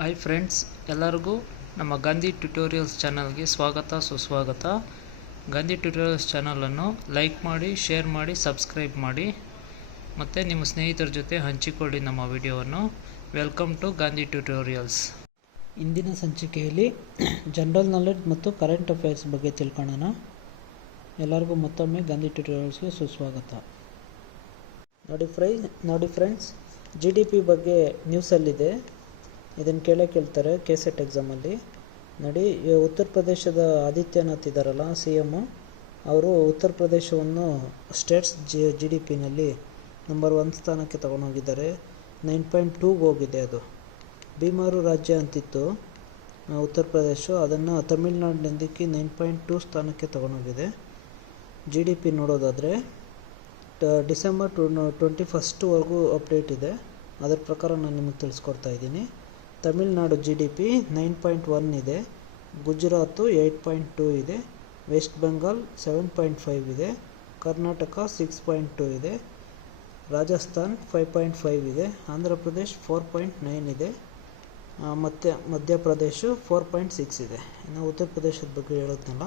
Hi friends, ಎಲ್ಲರಿಗೂ ನಮ್ಮ Gandhi tutorials ಚಾನಲ್ಗೆ ಸ್ವಾಗತ ಸುಸ್ವಾಗತ. ಗಾಂಧಿ ಟ್ಯುಟೋರಿಯಲ್ಸ್ ಚಾನಲನ್ನು ಲೈಕ್ ಮಾಡಿ, ಶೇರ್ ಮಾಡಿ, ಸಬ್ಸ್ಕ್ರೈಬ್ ಮಾಡಿ ಮತ್ತು ನಿಮ್ಮ ಸ್ನೇಹಿತರ ಜೊತೆ ಹಂಚಿಕೊಳ್ಳಿ ನಮ್ಮ ವಿಡಿಯೋವನ್ನು. Welcome to Gandhi tutorials. ಇಂದಿನ ಸಂಚಿಕೆಯಲ್ಲಿ ಜನರಲ್ ನಾಲೆಡ್ಜ್ ಮತ್ತು ಕರೆಂಟ್ ಅಫೇರ್ಸ್ ಬಗ್ಗೆ ತಿಳ್ಕೊಳ್ಳೋಣ. ಎಲ್ಲರಿಗೂ ಮತ್ತೊಮ್ಮೆ ಗಾಂಧಿ ಟ್ಯುಟೋರಿಯಲ್ಸ್ಗೆ ಸುಸ್ವಾಗತ. ನೋಡಿ ಫ್ರೆಂಡ್ಸ್, GDP ಬಗ್ಗೆ ನ್ಯೂಸಲ್ಲಿದೆ. ಇದನ್ನು ಕೇಳ್ತಾರೆ KSET ಎಕ್ಸಾಮಲ್ಲಿ. ನೋಡಿ, ಉತ್ತರ ಪ್ರದೇಶದ ಆದಿತ್ಯನಾಥ್ ಇದ್ದಾರಲ್ಲ CM, ಅವರು ಉತ್ತರ ಪ್ರದೇಶವನ್ನು ಸ್ಟೇಟ್ಸ್ GDPನಲ್ಲಿ ನಂಬರ್ 1 ಸ್ಥಾನಕ್ಕೆ ತಗೊಂಡೋಗಿದ್ದಾರೆ. 9.2ಗೆ ಹೋಗಿದೆ. ಅದು ಬೀಮಾರು ರಾಜ್ಯ ಅಂತಿತ್ತು ಉತ್ತರ ಪ್ರದೇಶ, ಅದನ್ನು ತಮಿಳುನಾಡಿನೊಂದಿಗೆ 9.2 ಸ್ಥಾನಕ್ಕೆ ತಗೊಂಡೋಗಿದೆ. GDP ನೋಡೋದಾದರೆ ಡಿಸೆಂಬರ್ 21ವರೆಗೂ ಅಪ್ಡೇಟ್ ಇದೆ. ಅದರ ಪ್ರಕಾರ ನಾನು ನಿಮಗೆ ತಿಳಿಸ್ಕೊಡ್ತಾ ಇದ್ದೀನಿ. ತಮಿಳುನಾಡು GDP 9.1 ಇದೆ, ಗುಜರಾತು 8.2 ಇದೆ, ವೆಸ್ಟ್ ಬೆಂಗಾಲ್ 7.5 ಇದೆ, ಕರ್ನಾಟಕ 6.2 ಇದೆ, ರಾಜಸ್ಥಾನ್ 5.5 ಇದೆ, ಆಂಧ್ರ ಪ್ರದೇಶ್ 4.9 ಇದೆ, ಮತ್ತು ಮಧ್ಯಪ್ರದೇಶ 4.6 ಇದೆ. ಇನ್ನು ಉತ್ತರ ಪ್ರದೇಶದ ಬಗ್ಗೆ ಹೇಳೋದ್ನಲ್ಲ,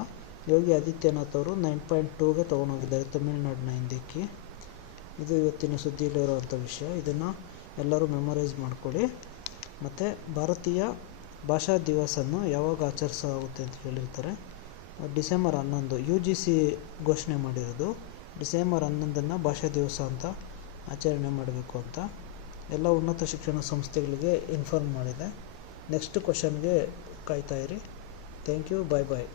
ಯೋಗಿ ಆದಿತ್ಯನಾಥ್ ಅವರು 9.2ಗೆ ತೊಗೊಂಡೋಗಿದ್ದಾರೆ ತಮಿಳುನಾಡಿನ ಹಿಂದಕ್ಕೆ. ಇದು ಇವತ್ತಿನ ಸುದ್ದಿಯಲ್ಲಿರುವಂಥ ವಿಷಯ. ಇದನ್ನು ಎಲ್ಲರೂ ಮೆಮೊರೈಸ್ ಮಾಡ್ಕೊಳ್ಳಿ. ಮತ್ತು ಭಾರತೀಯ ಭಾಷಾ ದಿವಸನ್ನು ಯಾವಾಗ ಆಚರಿಸಲಾಗುತ್ತೆ ಅಂತ ಹೇಳಿರ್ತಾರೆ. ಡಿಸೆಂಬರ್ 11 UGC ಘೋಷಣೆ ಮಾಡಿರೋದು. ಡಿಸೆಂಬರ್ 11 ಭಾಷಾ ದಿವಸ ಅಂತ ಆಚರಣೆ ಮಾಡಬೇಕು ಅಂತ ಎಲ್ಲ ಉನ್ನತ ಶಿಕ್ಷಣ ಸಂಸ್ಥೆಗಳಿಗೆ ಇನ್ಫಾರ್ಮ್ ಮಾಡಿದೆ. ನೆಕ್ಸ್ಟ್ ಕ್ವಶನ್ಗೆ ಕಾಯ್ತಾ ಇರಿ. Thank you, bye bye.